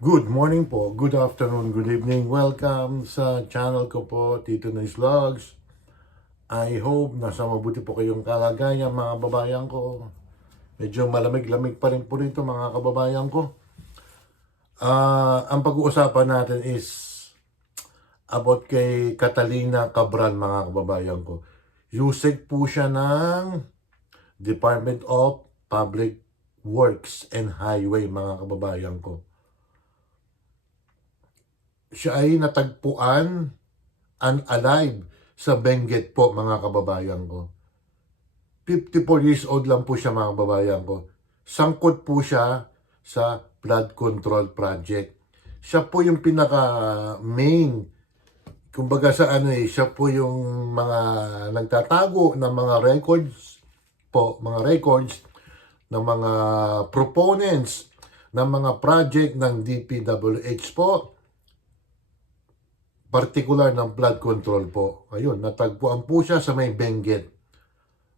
Good morning po, good afternoon, good evening. Welcome sa channel ko po, Tito Noy's Vlogs. I hope nasa mabuti po kayong kalagayan mga kababayan ko. Medyo malamig-lamig pa rin po rito mga kababayan ko. Ang pag-uusapan natin is about kay Catalina Cabral mga kababayan ko. Yusek po siya ng Department of Public Works and Highway mga kababayan ko. Siya ay natagpuan unalive sa Benguet po mga kababayan ko. 54 years old lang po siya mga kababayan ko. Sangkot po siya sa flood control project. Siya po yung pinaka main, kumbaga sa siya po yung mga nagtatago ng mga records po, mga records ng mga proponents ng mga project ng DPWH po, particular ng flood control po. Ayun, natagpuan po siya sa may Benguet.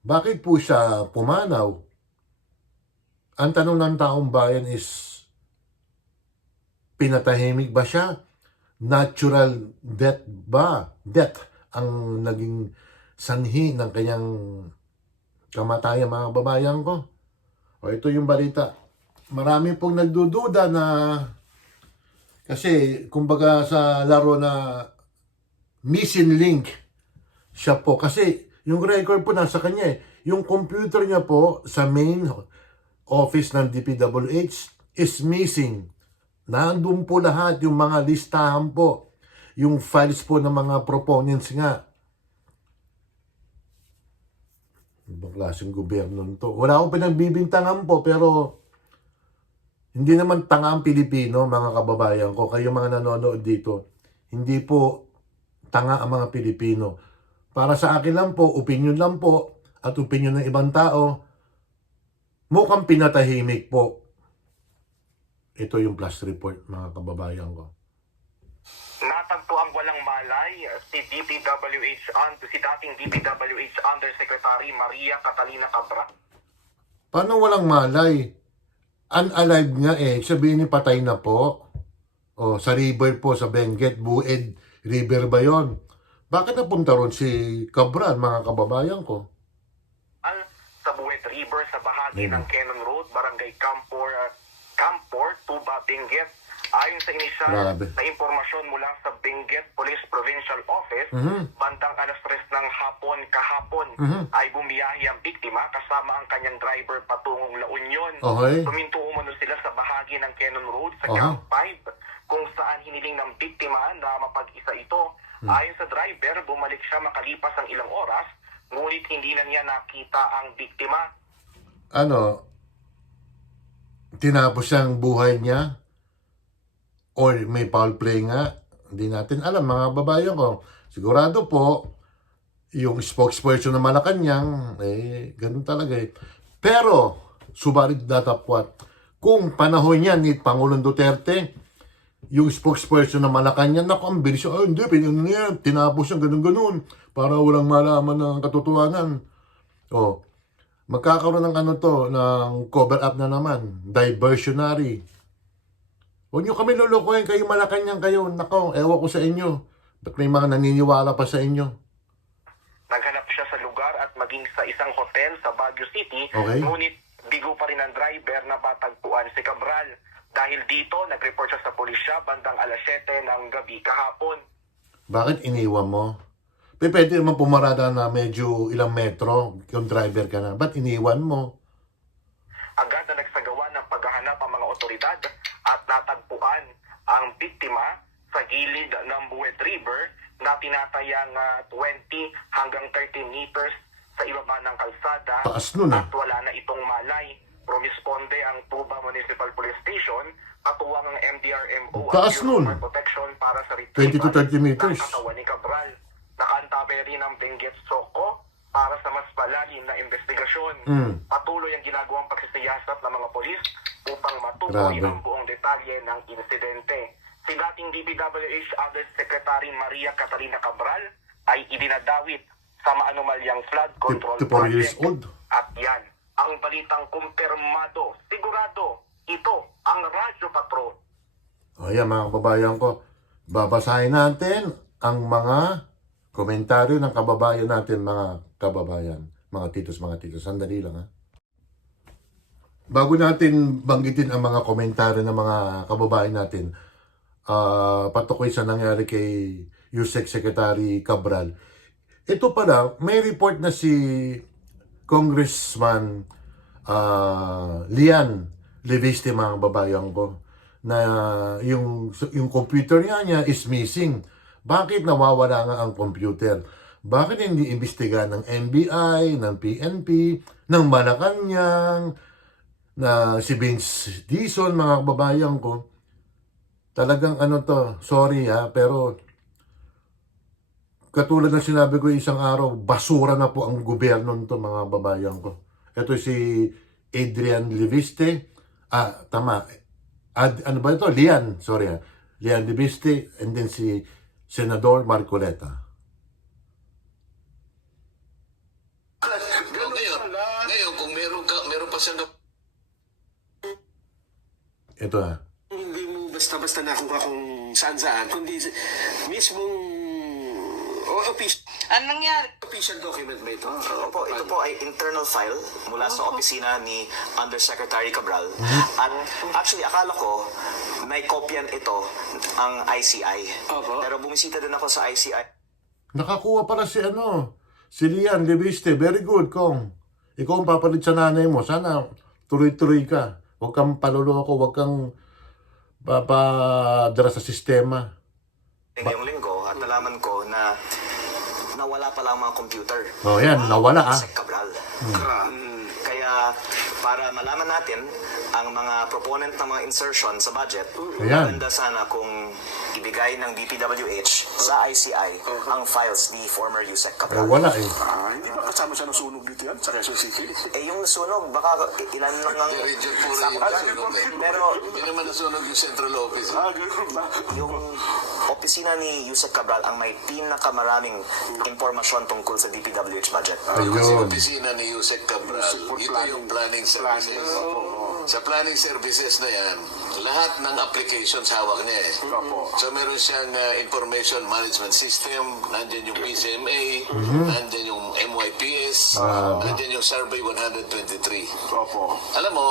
Bakit po siya pumanaw? Ang tanong ng taong bayan is, pinatahimik ba siya? Natural death ba? Death ang naging sanhi ng kanyang kamatayan mga babayan ko. O ito yung balita. Marami pong nagdududa na kasi kumbaga sa laro na missing link siya po. Kasi yung record po nasa kanya eh. Yung computer niya po sa main office ng DPWH is missing. Nandun po lahat yung mga listahan po. Yung files po ng mga proponents nga. Ibang klaseng gobyerno nito. Wala akong pinagbibintangan po pero hindi naman tanga ang Pilipino, mga kababayan ko. Kayo mga nanonood dito, hindi po tanga ang mga Pilipino. Para sa akin lang po, opinion lang po, at opinion ng ibang tao, mukhang pinatahimik po. Ito yung plus report, mga kababayan ko. Natagpo ang walang malay si dating DPWH Undersecretary Maria Catalina Cabral. Paano walang malay? Unalive nga eh. Sabihin ni patay na po. O, sa river po, sa Benguet, Bued River ba yun? Bakit napunta ron si Cabral, mga kababayan ko? Sa Buet River sa bahagi ng Cannon Road, Barangay Campor, Tuba, Benguet. Ayon sa inisyal na impormasyon mula sa Benguet Police Provincial Office, bandang alas 3 ng hapon kahapon ay bumiyahe ang biktima kasama ang kanyang driver patungong La Union. Okay. Tuminto umano sila sa bahagi ng Cannon Road sa Camp 5 kung saan hiniling ng biktima na mapag-isa ito. Ayon sa driver, bumalik siya makalipas ang ilang oras, ngunit hindi na niya nakita ang biktima. Tinapos ang buhay niya? Or may foul play nga? Hindi natin alam, mga babayan ko. Sigurado po, yung spokesperson ng Malacanang, ganun talaga eh. Pero, subalit datapwat, kung panahon niya ni Pangulong Duterte, yung spokesperson ng Malacanang, naku, ang bilis, hindi, tinapos niya, ganun-ganun, para walang malaman ng katotohanan. Magkakaroon ng ng cover up na naman, diversionary. Huwag nyo kami lulukuhin, kayo Malacanang kayo. Nako, ewan ko sa inyo. Ba't may mga naniniwala pa sa inyo? Naghanap siya sa lugar at maging sa isang hotel sa Baguio City. Okay. Ngunit bigo pa rin ang driver na matagpuan si Cabral. Dahil dito, nag-report siya sa pulisya bandang alas 7 ng gabi kahapon. Bakit iniwan mo? Pwede naman pumarada na medyo ilang metro kung driver ka na. Ba't iniwan mo? Agad na nagsagawa ng paghahanap ang mga otoridad at natagpuan ang biktima sa gilid ng Buet River na tinatayang 20 hanggang 30 meters sa ibaba ng kalsada. Taas nun eh. At wala na itong malay. Rumisponde ang Tuba Municipal Police Station at tuwang ang MDRMO Taas at nun. Human Protection para sa 20 to 30 meters. ng katawan ni Cabral. Nakaantabi rin ang Benguet Soko para sa mas malalim na investigasyon. Patuloy ang ginagawang pagsisiyasat ng mga polis upang matukoy ang buong detalye ng insidente. Si dating DPWH Undersecretary Maria Catalina Cabral ay idinadawit sa maanumalyang flood control 54 years project. old. At yan, ang balitang kumpirmado, sigurado, ito ang Radyo Patrol. Ayan mga kababayan ko, babasahin natin ang mga komentaryo ng kababayan natin, mga kababayan, mga titos. Sandali lang ha. Bago natin banggitin ang mga komentaryo ng mga kababayan natin, patukoy sa nangyari kay USEC Secretary Cabral. Ito pala, may report na si Congressman Lian Leviste, mga kababayan ko, na yung computer niya is missing. Bakit nawawala nga ang computer? Bakit hindi imbestigahan ng NBI, ng PNP, ng Malacanang, na si Vince Dizon, mga kababayan ko? Talagang ano to, sorry ha, pero katulad ng sinabi ko isang araw, basura na po ang gobyerno nito, mga kababayan ko. Ito si Adrian Leviste, tama, ano ba ito? Lian, sorry ha. Lian Leviste, and then si Senador Marcoleta. Ngayon, kung meron pa siyang Ito ha. Hindi mo basta-basta nakuha kung saan-saan, kundi mismong Anong nangyari? official document ba ito? Opo, ito po ay internal file mula sa opisina ni Undersecretary Cabral. At actually, akala ko may kopyan ito ang ICI. Opo. Pero bumisita din ako sa ICI. Nakakuha pala si Lian Leviste. Very good, Kong. Ikaw ang papalit sa nanay mo. Sana tuloy-tuloy ka. Huwag kang paluloko, huwag kang papadala sa sistema. Ngayong linggo at nalaman ko na nawala pala ang mga computer. Oh, yan, nawala Sec Cabral. Kaya para malaman natin ang mga proponent ng mga insertion sa budget, Ayan. maganda sana kung ibigay ng DPWH sa ICI ang files ni former USEC Cabral. Wala eh. Hindi ba kasama siya ng sunog dito yan sa Quezon City? Yung sunog, baka ilan lang ang region puro sakop yung dyan. sunog eh. Pero Hindi naman nasunog yung central office. Ganun ba? yung opisina ni USEC Cabral ang may pinakamaraming impormasyon tungkol sa DPWH budget. Kasi Ayun. opisina ni Yusek Cabral, ito yung planning services. Sa planning services na yan, lahat ng applications hawak niya eh. So meron siyang information management system, nandyan yung PCMA, nandyan yung MYPS, nandyan yung Survey 123. Alam mo,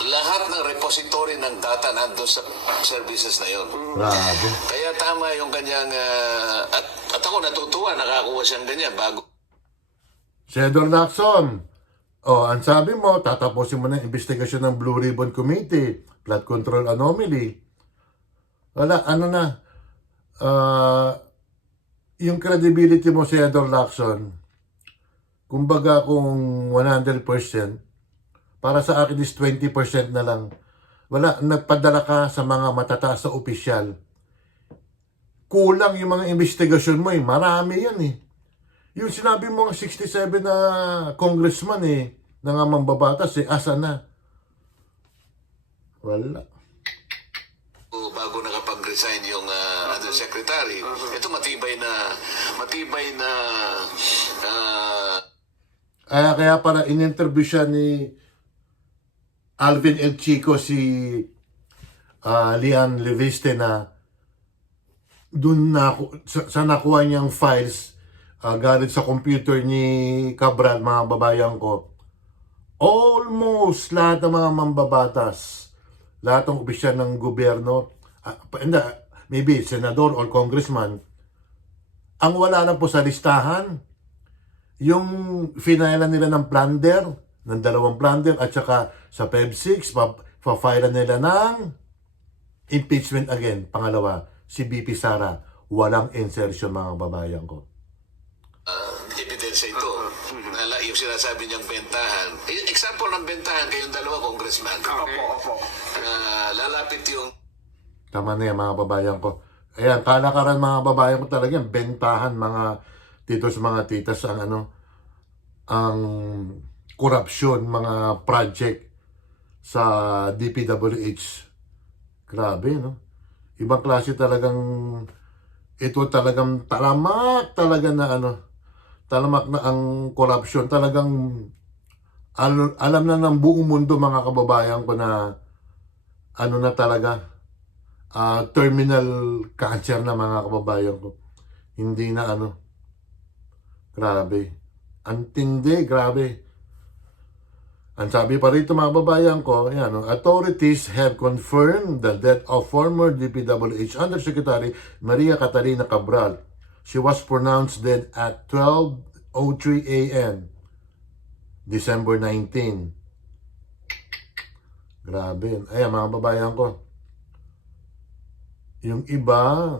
lahat ng repository ng data nandun sa services na yon. Grabe. Kaya tama yung kanyang, at ako natutuwa, nakakuha siyang ganyan bago. Senador Lacson, ang sabi mo, tatapusin mo na yung investigasyon ng Blue Ribbon Committee, flood control anomaly. Wala, ano na, yung credibility mo, Senador Lacson, kumbaga kung 100%, para sa akin is 20% na lang. Wala, nagpadala ka sa mga matataas sa opisyal. Kulang yung mga investigasyon mo eh, marami yan eh. Yung sinabi mo nga 67 na congressman eh, na nga mambabatas eh, asa na? Wala. Bago nakapag-resign yung undersecretary, ito matibay na Kaya para in-interview siya ni Alvin El Chico si Lian Leviste na dun na sa nakuha niyang files galing sa computer ni Cabral, mga babayan ko. Almost lahat ng mga mambabatas, lahat ng opisyal ng gobyerno, maybe senador or congressman, ang wala lang po sa listahan, yung finailan nila ng plunder, ng 2 plunder, at saka sa Feb 6, pa-filean nila ng impeachment again. Pangalawa, si BP Sara, walang insertion, mga babayan ko. ebidensya ito. Yung sinasabi niyang bentahan. Example ng bentahan, kayong 2 congressman. Lalapit yung Tama na yan, mga babayan ko. Ayan, kalakaran, mga babayan ko talaga yan. Bentahan, mga titos, mga titas, ang korupsyon, mga project sa DPWH. Grabe, no? Ibang klase talagang, ito talagang talamak talaga na talamak na ang korupsyon. Talagang alam na ng buong mundo, mga kababayan ko, na na talaga, terminal cancer na, mga kababayan ko. Hindi na ano. Grabe. Ang tindi, grabe. Ang sabi pa rito, mga kababayan ko, yan, authorities have confirmed the death of former DPWH Undersecretary Maria Catalina Cabral. She was pronounced dead at 12:03 a.m. December 19. Grabe. Ayan, mga kababayan ko. Yung iba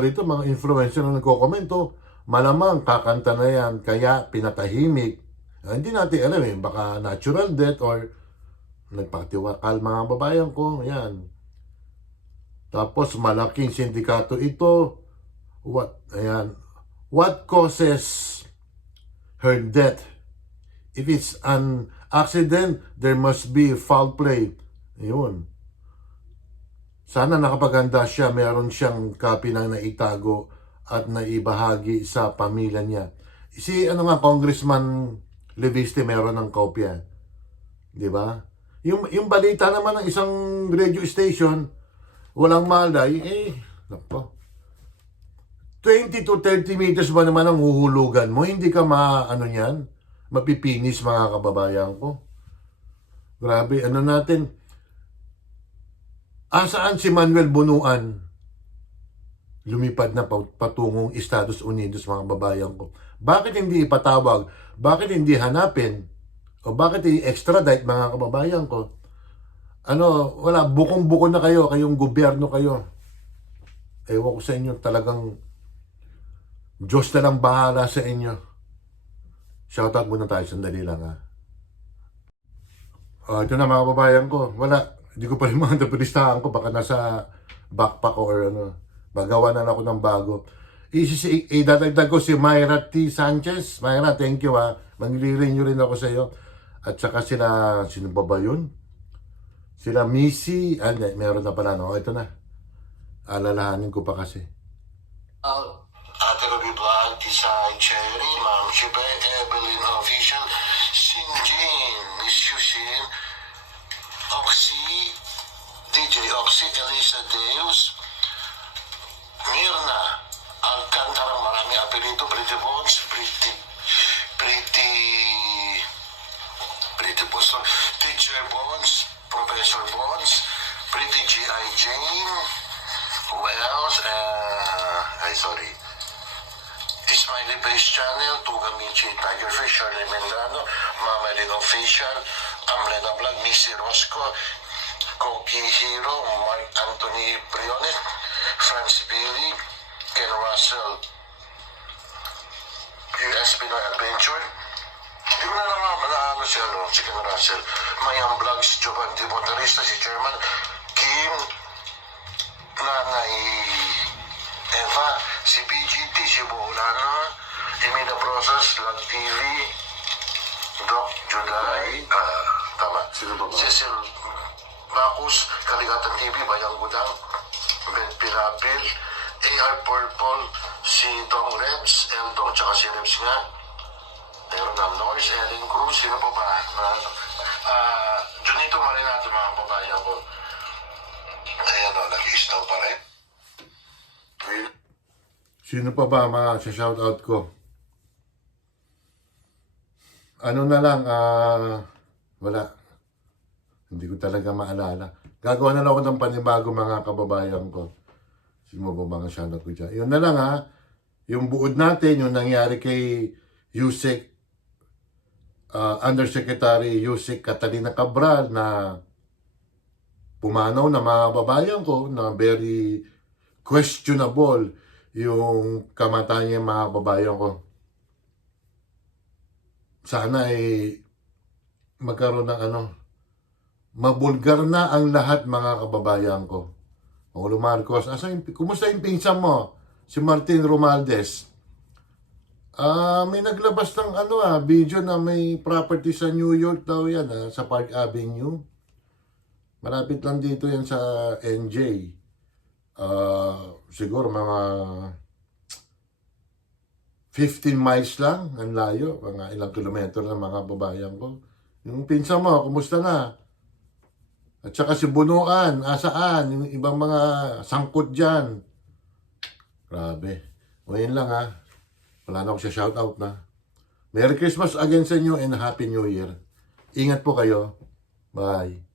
rito, mga influencer na nagkokomento, malamang kakanta na yan, kaya pinatahimik. Hindi natin alam baka natural death or nagpatiwakal, mga babayan ko. Yan. Tapos malaking sindikato ito. What causes her death? If it's an accident, there must be foul play. Yun. Sana nakapaganda siya, meron siyang copy na naitago at naibahagi sa pamilya niya. Si Congressman Leviste meron ng kopya. Di ba? Yung balita naman ng isang radio station, walang malay, nako. 20 to 30 meters ba naman ang huhulugan mo? Hindi ka mapipinis, mga kababayan ko. Grabe, natin? Saan si Manuel Bunuan? Lumipad na patungong Estados Unidos, mga kababayan ko. Bakit hindi ipatawag? Bakit hindi hanapin? O bakit i-extradite, mga kababayan ko? Wala, bukong-buko na kayo, kayong gobyerno kayo. Ewan ko sa inyo, talagang Diyos na lang bahala sa inyo. Shoutout muna tayo, sandali lang ha. Ito na, mga kababayan ko. Wala, hindi ko pa rin mga napilistahan ko, baka nasa backpack ko or magawa na lang ako ng bago. Idadagdag ko si Myra T. Sanchez. Myra, thank you ha. Maglilirenew rin ako sa iyo. At saka sino ba yun? Sila Missy. Meron na pala, no? Ito na. Alalahanin ko pa kasi. Ate Ruby Blanc, Tisay, Cherry, Ma'am Shibe, Evelyn Official, Sinjin, Miss Yushin, Oxy, DJ Oxy, Elisa Deus, Mirna, Alcantara, marami apelido, Pretty Bones, Pretty Bones, Teacher Bones, Professor Bones, Pretty G.I. Jane, who else? Sorry. Smiley Base Channel, Tuga Michi, Tiger Fish, Shirley Mendrano, Mama Lynn Official, Amlena Vlog, Missy Rosco, Koki Hero, Mark Anthony Brionet, Franz Billy, Ken Russell, US Pinoy Adventure. Hindi ko na naman si Ken Russell. Mayang Vlogs, Jovan Di Motorista, si Chairman Kim, Nanay Eva, si BGT, si Boolano, Emina Brosas, Lag TV, Doc Juday, tama, Cecil Bacus, Kaligatan TV, Bayang Gudang, Ben Pilapil, AR Purple, si Dong Rebs, Eldong, tsaka si Rebs nga. Meron ng Norris, Ellen Cruz, sino pa ba? Junito Marinato, mga babayan ko. Ayan o, nag-i-install pa rin. Sino pa ba mga shoutout ko? Na lang, wala. Hindi ko talaga maalala. Gagawa na lang ako ng panibago, mga kababayan ko. Sino ba mga shoutout ko dyan? Yun na lang ha. Yung buod natin, yung nangyari kay Yusek, Undersecretary Yusek Catalina Cabral na pumanaw na, mga kababayan ko, na very questionable yung kamatayan niya, mga kababayan ko. Sana magkaroon ng mabulgar na ang lahat, mga kababayan ko. Pangulo Marcos, kumusta yung pinsan mo? Si Martin Romualdez. May naglabas ng video na may property sa New York daw yan, sa Park Avenue. Malapit lang dito yan sa NJ. Siguro mga 15 miles lang ang layo, mga ilang kilometro na, mga babayan ko. Yung pinsan mo, kumusta na? At saka si Bunuan, asaan? Yung ibang mga sangkot dyan. Grabe. Ngayon lang ha. Wala na akong siya shoutout na. Merry Christmas again sa inyo and Happy New Year. Ingat po kayo. Bye.